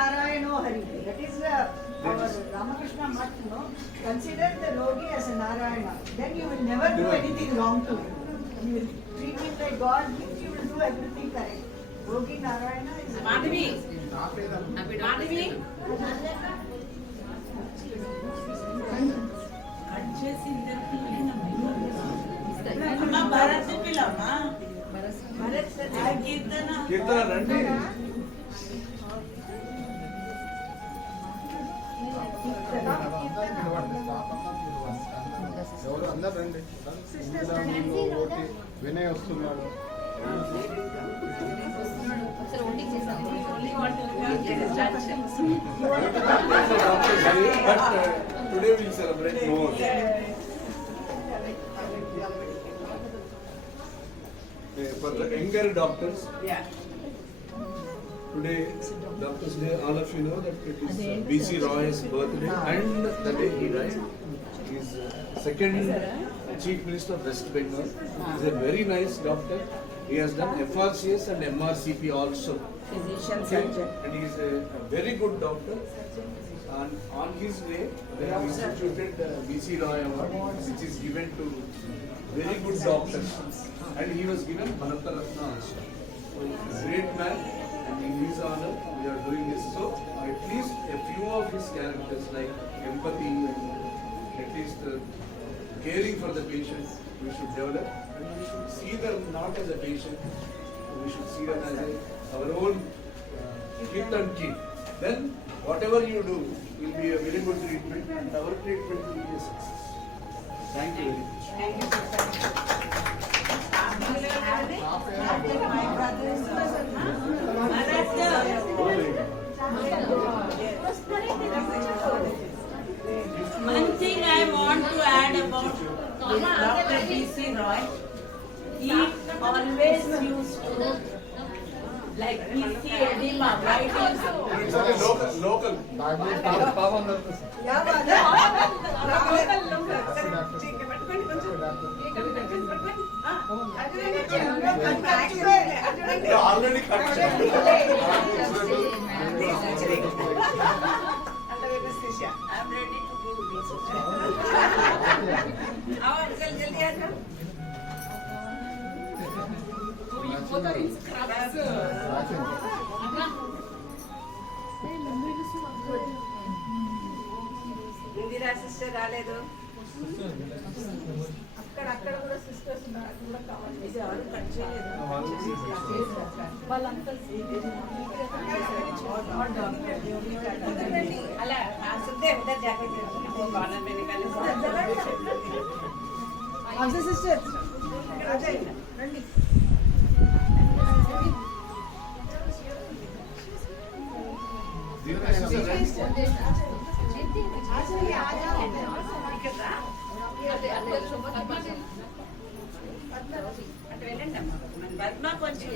Narayano Hari. That is our Ramakrishna Math, no? Consider the Rogi as a Narayana. Then you will never do anything wrong to him. You will treat him like God, you will do everything correct. Rogi Narayana is a Madhavi. Madhavi. Bharat పిల్లమ్మా కీర్తన రండి. ఎవరు అందరు రండి. వినయ్ వస్తున్నాడు. Today we celebrate more. For the younger doctors, today Doctors Day, all of you know that it is B.C. Roy's birthday and the day he died. He is second Chief Minister of West Bengal. He is a very nice doctor. He has done FRCS and MRCP also. physician Okay? surgeon. And he is a very good doctor. And on his way, they have instituted B.C. Roy Award, which is given to very good doctors. And he was given Bharata Ratna also. So, a great man, and in his honor, we are doing this. So, at least a few of his characters, like empathy and at least caring for the patient, we should develop. And we should see them not as a patient, we should see them as our own kit and kin. Then, whatever you do will be a very good treatment, and our treatment will be a success. Thank you very much. Thank you, sister. My brothers. One thing I want to add about Dr. B.C. Roy, he always used to, like we see edema, right? It's only local. Yeah, Already cut. I'm ready to give this. Our jaldi aja. Indira sister రాలేదు. అక్కడ కూడా sisters ఉన్నారు, అక్కడ కూడా కావాలి. ఇది ఎవరు cut చేయలేదు. వాళ్ళంతా అలా సుద్దే ఉదర్ జాకెట్ కార్నర్ में निकाले. సిస్టర్ రండి. పద్మ కొంచెం